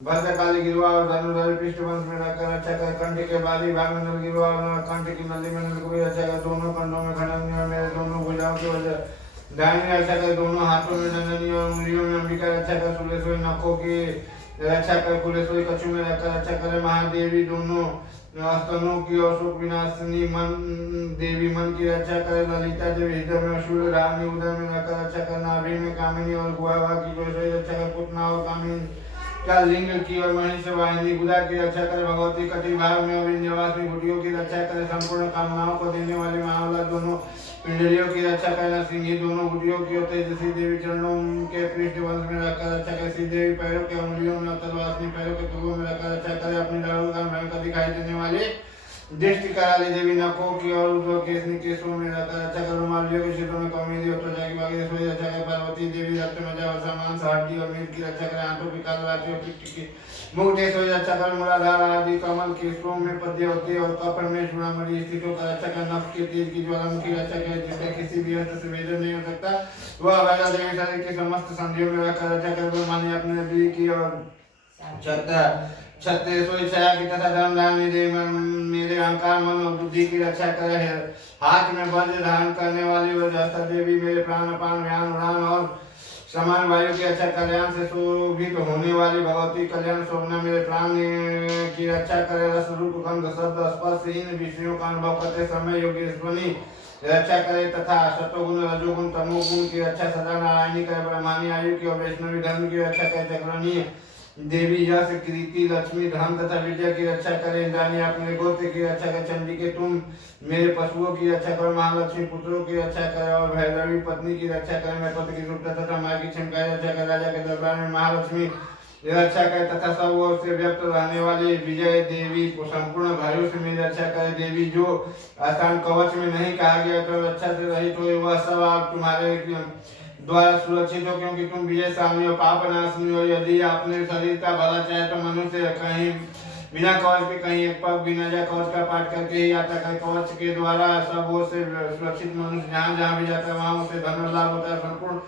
भद्रकाली गिरवा और धनुर्धर पृष्ठवंश में रखकर रक्षा कर, कंठ के बादी भाग में नल गिरवा और कंठ की नली में नल को भी रक्षा कर, दोनों कंधों में खड़ंगी और मेरे दोनों भुजाओं की वजह दाहिनी रक्षा कर, दोनों हाथों में नंदनी और उंगलियों में अंबिका रक्षा कर, सुलेश्वरी नखों की रक्षा कर, कुलेश्वरी कछु में रखकर रक्षा करे, महादेवी दोनों स्तनों की और सुख विनाशिनी मन देवी मन की रक्षा करे, ललिता देवी हृदय में शूल रानी उदय में रखकर रक्षा कर, नाभि में कामिनी और गुहा की कुलेश्वरी रक्षा कर, पुतना और कामिनी का लिंग की और मणि से वाहिनी गुदा की रक्षा करे, भगवती कटी भाग में और विंध्यवास में घुटियों की रक्षा करे, संपूर्ण कामनाओं को देने वाली महावला दोनों पिंडलियों की रक्षा करे, सिंही दोनों घुटियों की और तेजस्वी देवी चरणों के पृष्ठ वंश में रखकर रक्षा करे, श्री देवी पैरों के उंगलियों में और तलवासनी पैरों के तुगों में रखकर रक्षा करे, अपनी दारू का भयंकर दिखाई देने वाली दृष्टि कराली देवी नखों की और उद्धव केसनी केसों में रखकर रक्षा कर, रुमालियों के क्षेत्रों में कौमेदी और त्वचा की बागेश्वरी रक्षा कर, पार्वती देवी रक्त में जब सामान हड्डी और मीट की रक्षा कर, आंखों की काल राशि और पिट्ठ की मुकुटेश्वरी रक्षा कर, मूलाधार आदि कमल केसों में पद्यवती और कपर में चूड़ामणि स्थित होकर रक्षा कर, नख के तेज की ज्वालामुखी रक्षा कर, जिससे किसी भी अंत से भेदन नहीं हो सकता, वह वैदा देवी शरीर की समस्त संधियों में रखकर रक्षा कर, ब्रह्मानी अपने नबी की और छत्तीसवीं छाया की तथा धर्मधारिणी देवी मेरे अहंकार मन और बुद्धि की रक्षा करे है, हाथ में वज्र धारण करने वाली वज्रहस्ता देवी मेरे प्राण अपान व्यान उड़ान और समान वायु की रक्षा, कल्याण से शोभित होने वाली भगवती कल्याण शोभना मेरे प्राण की रक्षा करे, रस रूप गंध शब्द स्पर्श इन विषयों का अनुभव करते समय योगेश्वरी रक्षा करे तथा सत्वगुण रजोगुण तमोगुण की रक्षा सदा नारायणी करे, ब्रह्मानी आयु की और वैष्णवी धर्म की रक्षा करे, चक्रणी देवी यश कीर्ति लक्ष्मी धन तथा विद्या की रक्षा करे, इंद्राणी अपने गोत्र की रक्षा करे, चंडी के तुम मेरे पशुओं की रक्षा करो, महालक्ष्मी पुत्रों की रक्षा करे और भैरवी पत्नी की रक्षा करे, मैं पति की रूपता तथा माँ की क्षमता रक्षा करे, राजा के दरबार में महालक्ष्मी रक्षा करे तथा सब ओर से व्यक्त रहने वाली विजय देवी संपूर्ण भाइयों से मेरी रक्षा करे, देवी जो स्थान कवच में नहीं कहा गया तो रक्षा से रहित हो, वह सब आप तुम्हारे द्वारा सुरक्षित हो, क्योंकि तुम विजयशाली हो पाप नाशनी हो, यदि आपने शरीर का भला चाहे तो मनुष्य कहीं बिना कवच के कहीं एक पग बिना जा कवच का पाठ करके ही आता है, कवच के द्वारा सब ओर से सुरक्षित मनुष्य जहाँ जहाँ भी जाता है वहाँ उसे धन लाभ होता है, संपूर्ण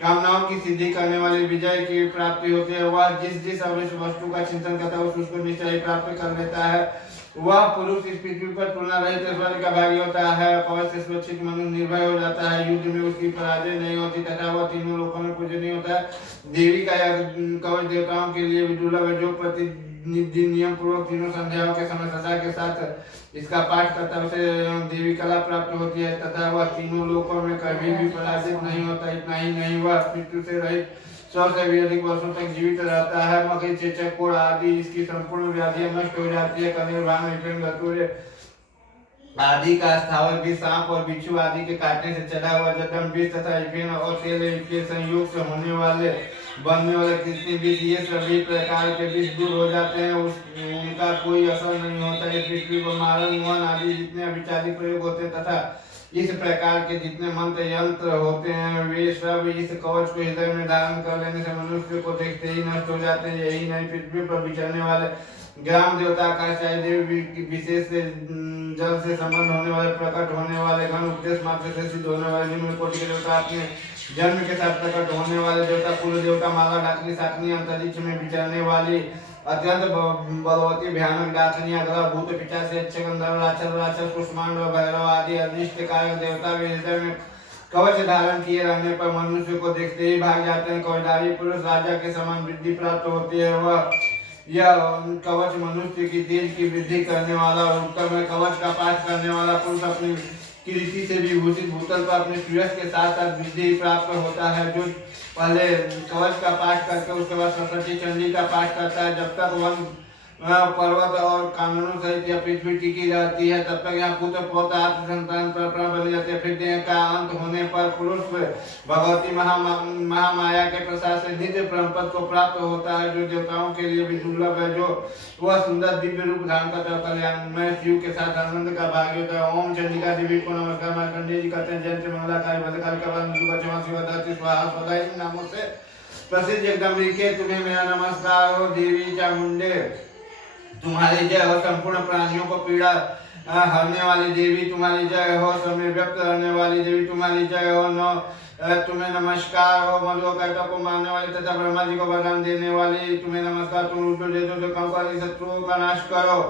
कामनाओं की सिद्धि करने वाली विजय की प्राप्ति होती है, वह जिस जिस अवश्य वस्तु का चिंतन करता है उसको निश्चय ही प्राप्त कर लेता है, वह पुरुष इस पृथ्वी पर तुलना रहित स्वर्ग का भागी होता है, कवच से सुरक्षित मनुष्य निर्भय हो जाता है, युद्ध में उसकी पराजय नहीं होती तथा वह तीनों लोकों में पूजनीय होता है, देवी का यह कवच देवताओं के लिए भी दुर्लभ है, जो प्रतिदिन नियम पूर्वक तीनों संध्याओं के समय सदा के साथ इसका पाठ करता है उसे देवी कला प्राप्त होती है तथा वह तीनों लोकों में कभी भी पराजित नहीं होता, इतना ही नहीं वह मृत्यु से रहित 100 से भी अधिक वर्षों तक जीवित रहता है, मकई चेचक कोड़ आदि इसकी संपूर्ण व्याधियां नष्ट हो जाती है, कनेर विपिन गतूरे आदि का स्थावर भी सांप और बिच्छू आदि के काटने से चढ़ा हुआ जतन विष तथा विपिन और तेल के संयोग से होने वाले बनने वाले कृत्रिम विष ये सभी प्रकार के विष दूर हो जाते हैं, उनका कोई असर नहीं होता है, पृथ्वी पर मारन मोहन आदि जितने अभिचारी प्रयोग होते हैं तथा इस प्रकार के जितने मंत्र यंत्र होते हैं वे सब इस कवच को हृदय में धारण कर लेने से मनुष्य को देखते ही नष्ट हो जाते हैं, यही नहीं पृथ्वी पर विचरने वाले ग्राम देवता आकाशाई देवी विशेष से जल से संबंध होने वाले प्रकट होने वाले घन उपदेश मात्र से सिद्ध होने वाले जिनमें कोटि के देवता अपने जन्म के साथ प्रकट होने वाले देवता कुल देवता माला डाकनी साकनी अंतरिक्ष में विचरने वाली अत्यंत बलवती भयानक डाकनी अग्रह भूत पिचाच गंधर्व राक्षस कुष्मांड भैरव आदि अनिष्टकारक देवता वे हृदय में कवच धारण किए रहने पर मनुष्य को देखते ही भाग जाते हैं, कवचधारी पुरुष राजा के समान वृद्धि प्राप्त होती है, वह यह कवच मनुष्य की तेज की वृद्धि करने वाला और उत्तम है, कवच का पाठ करने वाला पुरुष अपनी कीर्ति से विभूषित भूतल पर अपने सूर्य के साथ साथ वृद्धि प्राप्त होता है, जो पहले कवच का पाठ करके उसके बाद सरस्वती चंडी का पाठ करता है, जब तक वन पर्वत और कानूनों सहित यह पृथ्वी टिकी रहती है तब तक यहाँ पुत्र पौधा आत्म संतान पर बन जाते हैं, फिर देह का अंत होने पर पुरुष भगवती महामाया के प्रसाद से नित्य परमपद को प्राप्त होता है, जो देवताओं के लिए भी दुर्लभ है, जो वह सुंदर दिव्य रूप धारण करता है, कल्याणमय शिव के साथ आनंद का भाग्य होता है। ओम चंडिका देवी को नमस्कार। मार्कंडेय जी कहते हैं जयंती मंगलाकारी भद्रकाली का शिवदात्री स्वाहा स्वधा इन नामों से प्रसिद्ध जगदम्बिके तुम्हें मेरा नमस्कार हो। देवी चामुंडे तुम्हारी जय हो, संपूर्ण प्राणियों को पीड़ा हरने वाली देवी तुम्हारी जय हो। समय व्यक्त रहने वाली देवी तुम्हारी जय हो। तुम्हें नमस्कार हो। मधु कहता को मारने वाली तथा ब्रह्मा जी को वरदान देने वाली तुम्हें नमस्कार। तुम रुद्र जो काम कर शत्रुओं का नाश करो।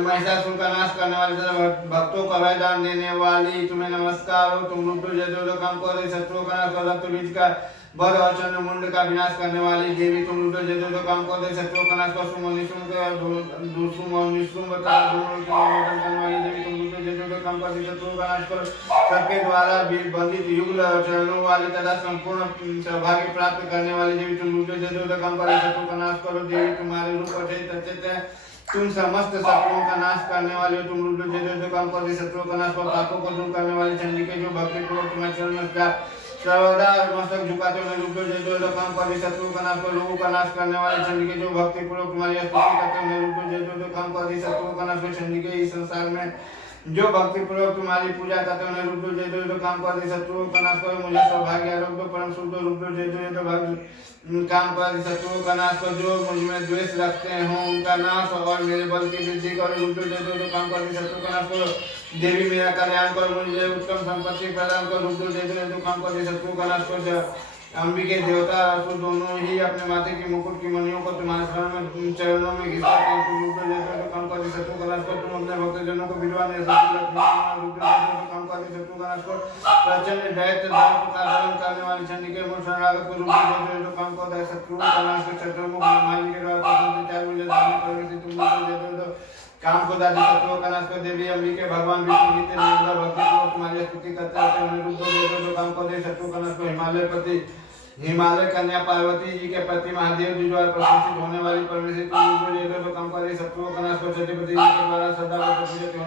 महिषासुर का नाश करने वाली तथा भक्तों का वरदान देने वाली तुम्हें नमस्कार हो। तुम रुद्र जो काम करो शत्रुओं का नाश करो। रक्त बीज का बद और चंद्र मुंड का विनाश करने वाली देवी तुम रुद्र जो काम करो शत्रुओं का नाश करो। सुम करने वाली देवी तुम रुद्र जो काम करो शत्रुओं का नाश करो। सबके द्वारा बंधित युगल चरणों वाली तथा संपूर्ण सौभाग्य प्राप्त करने वाली देवी तुम रुद्र जो काम करो शत्रुओं का नाश करो। देवी तुम्हारे रूप और चरित्र तुम समस्त शत्रुओं का नाश करने वाले हो। तुम रुद्र जो काम करो शत्रुओं का नाश करो। पापों को दूर करने वाली चंडी के जो भक्ति पूर्वक तुम्हारे चरण में सर्वदा मस्तक झुकाते हुए रुद्र जो काम करो शत्रुओं का नाश करो। लोगों का नाश करने वाले चंडी के जो भक्ति पूर्वक तुम्हारी स्तुति करते हुए रुद्र जो काम करो शत्रुओं का नाश करो। चंडी के इस संसार में जो भक्ति पूर्वक तुम्हारी पूजा करते हुए रुद्र जो काम कर शत्रुओं का नाश करो। मुझे सौभाग्य आरोग्य परम शुद्ध रुद्र जो काम कर शत्रुओं का नाश करो। जो मुझ में द्वेष रखते हो उनका नाश और मेरे बल की वृद्धि करो। रुद्र जो काम कर शत्रुओं का नाश करो। देवी मेरा कल्याण करो। मुझे उत्तम संपत्ति प्रदान करो। रुद्र जो काम कर शत्रुओं का नाश करो। अंबिके देवता असुर दोनों ही अपने माथे की मुकुट की मणियों को तुम्हारे चरणों में घिसते हैं। तुम रुद्र जो काम कर शत्रु का नाश करो। तुम अपने भक्तजनों को विद्वान काम कर शत्रु का नाश करो। प्रचंड दैत्य दर्प का दमन करने वाली चंडी के मूल शरणागत को रुद्र जो काम कर शत्रु का नाश कर। शत्रुओं को ब्रह्मा जी के द्वारा चार मुझे धारण करके तुम रुद्र काम को दादी शत्रुओं का नाश कर। देवी अंबिके भगवान विष्णु नित्य निर्मला भक्ति को तुम्हारी स्तुति करते हैं। रुद्र जो काम को दे शत्रु का नाश कर। हिमालय पति हिमालय कन्या पार्वती जी के पति महादेव जी द्वारा प्रशंसित होने वाली परमेश्वरी तुम जो काम करे शत्रुओं का नाश कर। सतीपति जी के द्वारा सदा